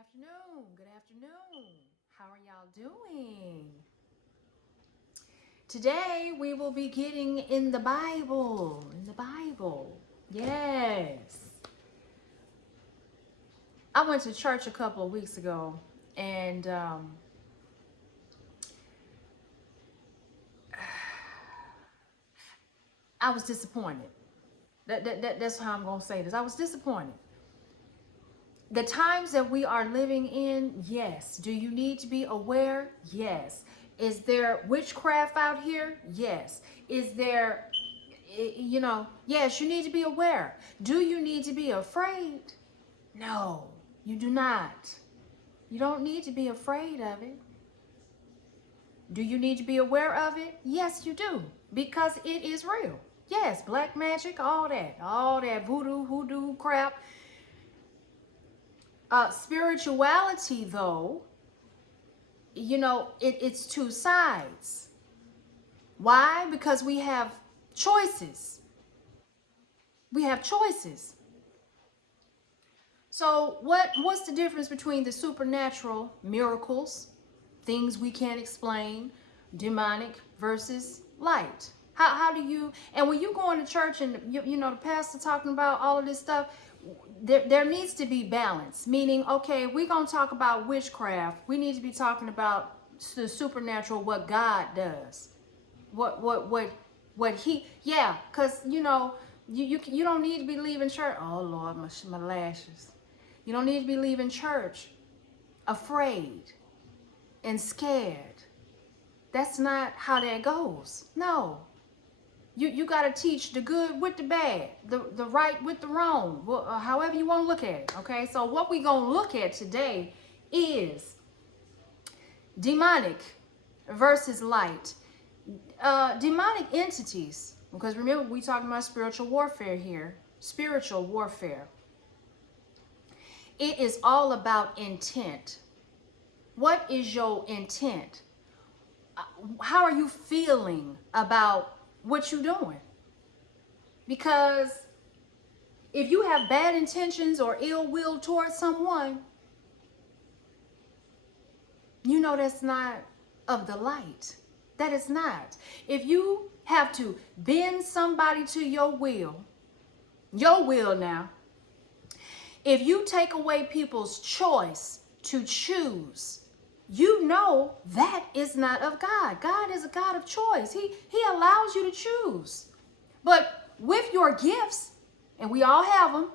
afternoon. Good afternoon. How are y'all doing? Today we will be getting in the Bible. In the Bible. Yes. I went to church a couple of weeks ago and I was disappointed. That's how I'm going to say this. I was disappointed. The times that we are living in, yes. Do you need to be aware? Yes. Is there witchcraft out here? Yes. Is there, yes, you need to be aware. Do you need to be afraid? No, you do not. You don't need to be afraid of it. Do you need to be aware of it? Yes, you do, because it is real. Yes, black magic, all that voodoo, hoodoo crap. Spirituality, though, it's two sides. Why? Because we have choices. We have choices. So what's the difference between the supernatural, miracles, things we can't explain, demonic versus light? How do you, and when you go into church and the pastor talking about all of this stuff, there needs to be balance. Meaning, okay, we're gonna talk about witchcraft. We need to be talking about the supernatural, what God does, what He, yeah, because you don't need to be leaving church. Oh Lord, my lashes. You don't need to be leaving church afraid and scared. That's not how that goes. No. You got to teach the good with the bad, the right with the wrong, however you want to look at it, okay? So what we're going to look at today is demonic versus light. Demonic entities, because remember, we're talking about spiritual warfare here. Spiritual warfare. It is all about intent. What is your intent? How are you feeling about what you're doing? Because if you have bad intentions or ill will towards someone, that's not of the light. That is not. If you have to bend somebody to your will now, if you take away people's choice to choose, that is not of God. God is a God of choice. He allows you to choose. But with your gifts, and we all have them,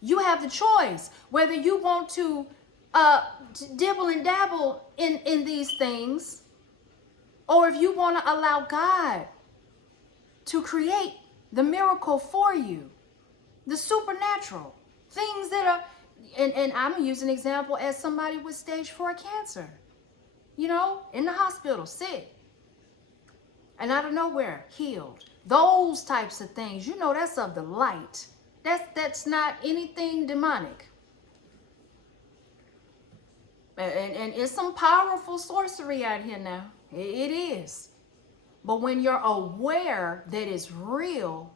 you have the choice whether you want to dibble and dabble in these things, or if you want to allow God to create the miracle for you, the supernatural things that are, and I'm going to use an example as somebody with stage 4 cancer. In the hospital, sick, and out of nowhere, healed. Those types of things, that's of the light. That's not anything demonic. And it's some powerful sorcery out here now. It is. But when you're aware that it's real,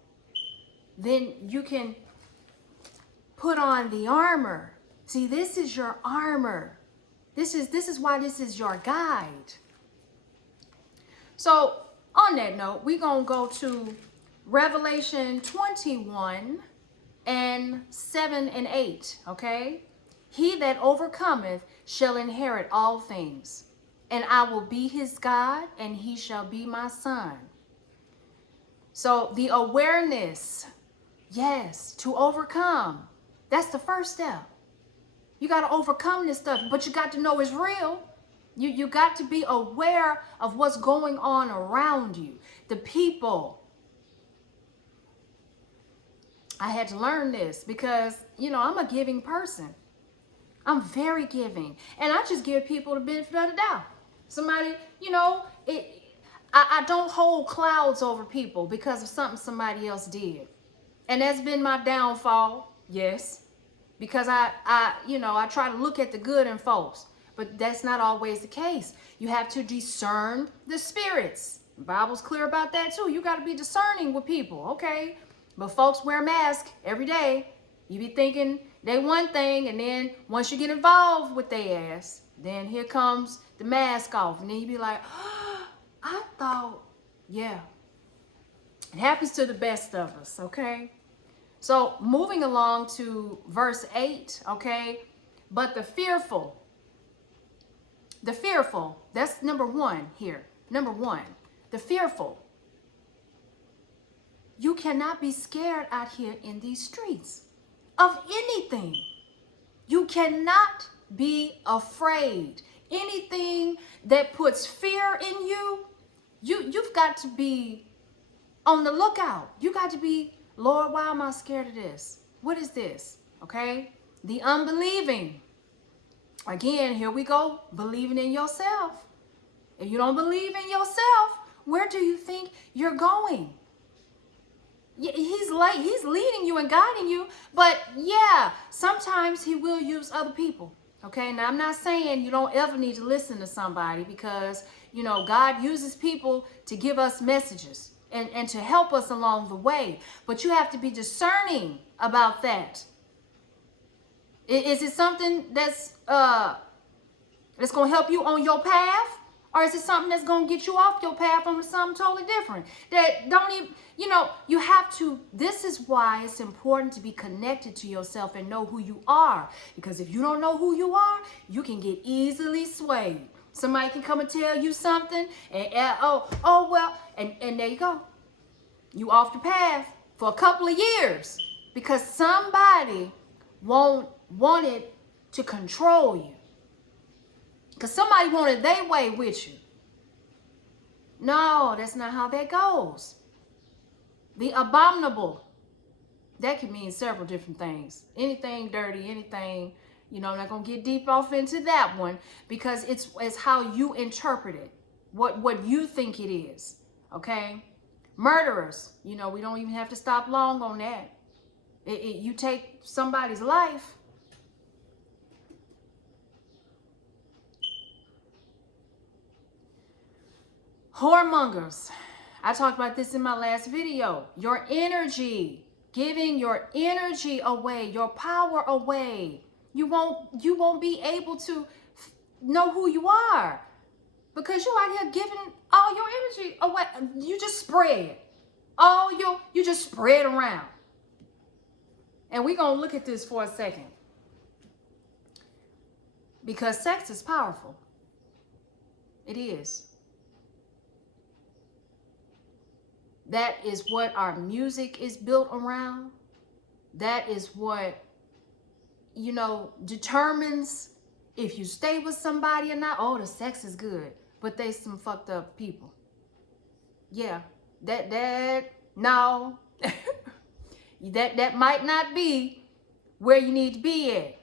then you can put on the armor. See, this is your armor. This is why this is your guide. So on that note, we're going to go to Revelation 21 and 7 and 8, okay? He that overcometh shall inherit all things, and I will be his God, and he shall be my son. So the awareness, yes, to overcome, that's the first step. You got to overcome this stuff, but you got to know it's real. You got to be aware of what's going on around you. The people. I had to learn this because, I'm a giving person. I'm very giving. And I just give people the benefit of the doubt. Somebody, I don't hold clouds over people because of something somebody else did. And that's been my downfall, yes. Because I try to look at the good in folks, but that's not always the case. You have to discern the spirits. The Bible's clear about that too. You got to be discerning with people, okay? But folks wear masks every day. You be thinking they one thing, and then once you get involved with their ass, then here comes the mask off. And then you be like, oh, I thought, yeah. It happens to the best of us, okay? So moving along to verse 8, okay? But the fearful, that's number 1 here. Number 1, the fearful. You cannot be scared out here in these streets of anything. You cannot be afraid. Anything that puts fear in you, you've got to be on the lookout. You got to be, Lord, why am I scared of this? What is this? Okay? The unbelieving. Again, here we go, believing in yourself. If you don't believe in yourself, where do you think you're going? He's leading you and guiding you, but yeah, sometimes he will use other people. Okay, now I'm not saying you don't ever need to listen to somebody, because, you know, God uses people to give us messages and to help us along the way. But you have to be discerning about that. Is it something that's going to help you on your path? Or is it something that's going to get you off your path onto something totally different? That don't even, you know, you have to, this is why it's important to be connected to yourself and know who you are. Because if you don't know who you are, you can get easily swayed. Somebody can come and tell you something, and and there you go. You off the path for a couple of years because somebody wanted to control you. Because somebody wanted their way with you. No, that's not how that goes. The abominable, that can mean several different things. Anything dirty, anything, you know, I'm not going to get deep off into that one, because it's how you interpret it, what you think it is, okay? Murderers, you know, we don't even have to stop long on that. You take somebody's life. Whoremongers. I talked about this in my last video. Your energy, giving your energy away, your power away. You won't be able to know who you are, because you're out here giving all your energy away. You just spread you just spread around. And we're gonna look at this for a second, because sex is powerful. It is. That is what our music is built around. That is what, you know, determines if you stay with somebody or not. Oh, the sex is good, but they some fucked up people. Yeah, no, that might not be where you need to be at.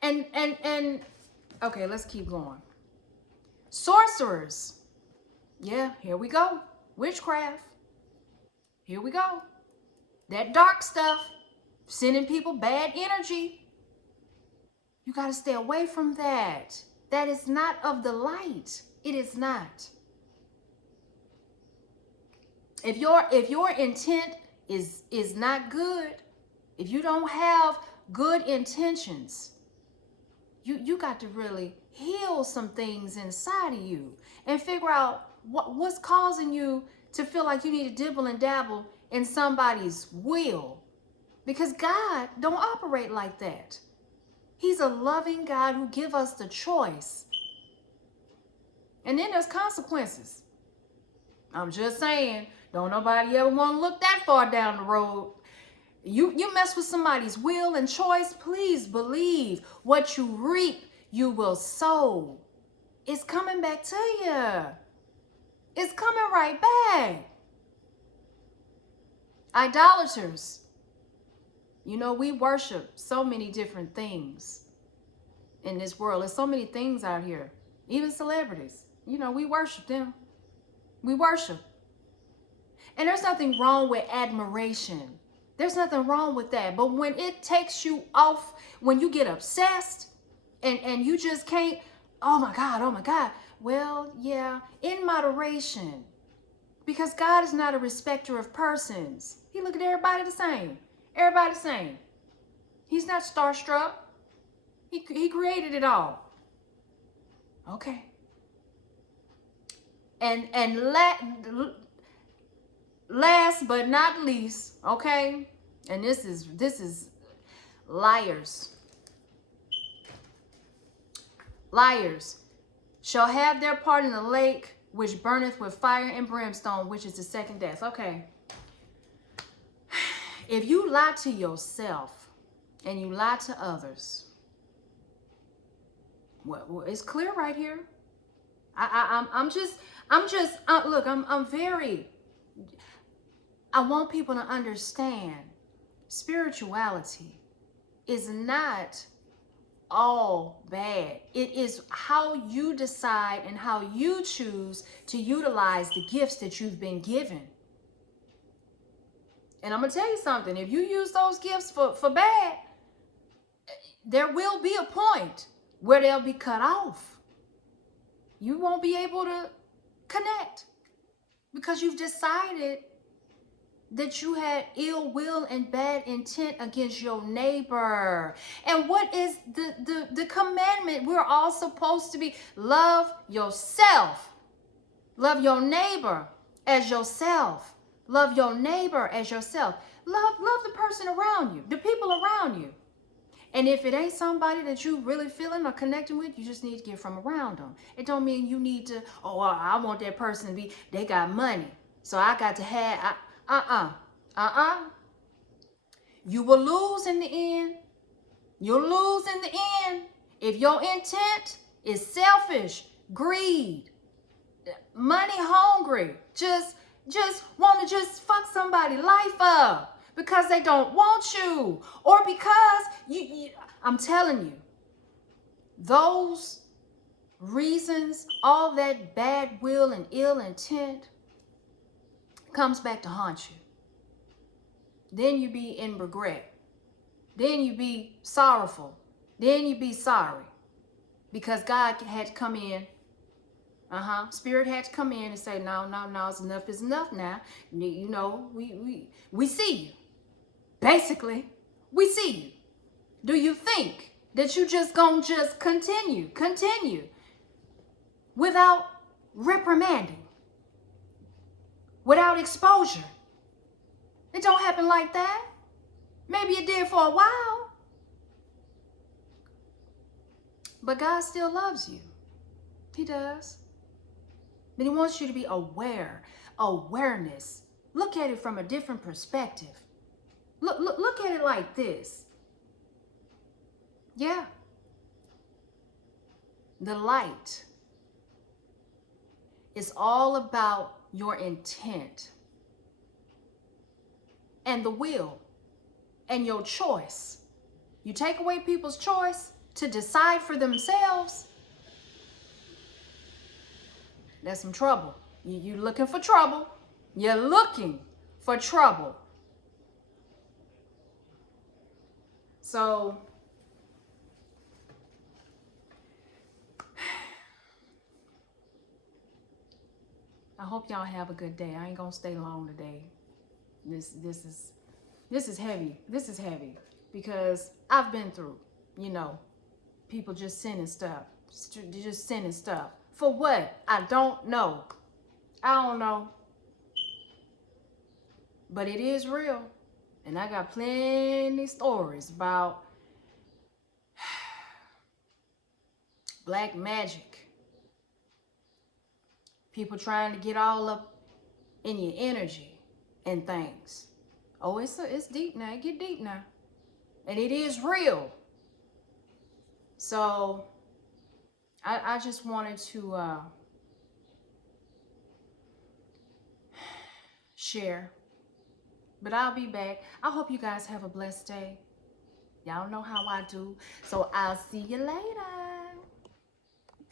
And okay, let's keep going. Sorcerers. Yeah, here we go. Witchcraft. Here we go. That dark stuff, sending people bad energy. You got to stay away from that. That is not of the light. It is not. If your intent is not good, if you don't have good intentions, you got to really heal some things inside of you and figure out what's causing you to feel like you need to dibble and dabble in somebody's will, because God don't operate like that. He's a loving God who gives us the choice. And then there's consequences. I'm just saying, don't nobody ever want to look that far down the road. You mess with somebody's will and choice, please believe what you reap, you will sow. It's coming back to you. It's coming right back. Idolaters. You know, we worship so many different things in this world. There's so many things out here. Even celebrities. You know, we worship them. We worship. And there's nothing wrong with admiration. There's nothing wrong with that. But when it takes you off, when you get obsessed and you just can't, oh my God. Well, yeah, in moderation. Because God is not a respecter of persons. He look at everybody the same. Everybody the same. He's not starstruck. He created it all. Okay. And last but not least, okay? And this is liars. Liars shall have their part in the lake which burneth with fire and brimstone, which is the second death. Okay. If you lie to yourself and you lie to others, well, it's clear right here. Look, I want people to understand spirituality is not all bad. It is how you decide and how you choose to utilize the gifts that you've been given. And I'm going to tell you something. If you use those gifts for bad, there will be a point where they'll be cut off. You won't be able to connect because you've decided that you had ill will and bad intent against your neighbor. And what is the commandment? We're all supposed to be love yourself. Love your neighbor as yourself. Love your neighbor as yourself. Love the person around you, the people around you. And if it ain't somebody that you really feeling or connecting with, you just need to get from around them. It don't mean you need to, oh, I want that person to be, they got money, so I got to have, You will lose in the end. You'll lose in the end if your intent is selfish, greed, money hungry, just want to just fuck somebody's life up because they don't want you, or because I'm telling you, those reasons, all that bad will and ill intent comes back to haunt you. Then you be in regret. Then you be sorrowful. Then you be sorry because God had to come in. Spirit had to come in and say, no, it's enough is enough now. You know, we see you. Basically, we see you. Do you think that you just gonna just continue without reprimanding, without exposure? It don't happen like that. Maybe it did for a while, but God still loves you. He does. But he wants you to be aware. Awareness. Look at it from a different perspective. Look at it like this. Yeah. The light is all about your intent and the will and your choice. You take away people's choice to decide for themselves, that's some trouble. You're looking for trouble. You're looking for trouble. So, I hope y'all have a good day. I ain't gonna stay long today. This is heavy. This is heavy because I've been through, people just sending stuff. Just sending stuff. For what? I don't know. I don't know. But it is real. And I got plenty stories about black magic. People trying to get all up in your energy and things. Oh, it's deep now. It get deep now. And it is real. So I just wanted to share. But I'll be back. I hope you guys have a blessed day. Y'all know how I do. So I'll see you later.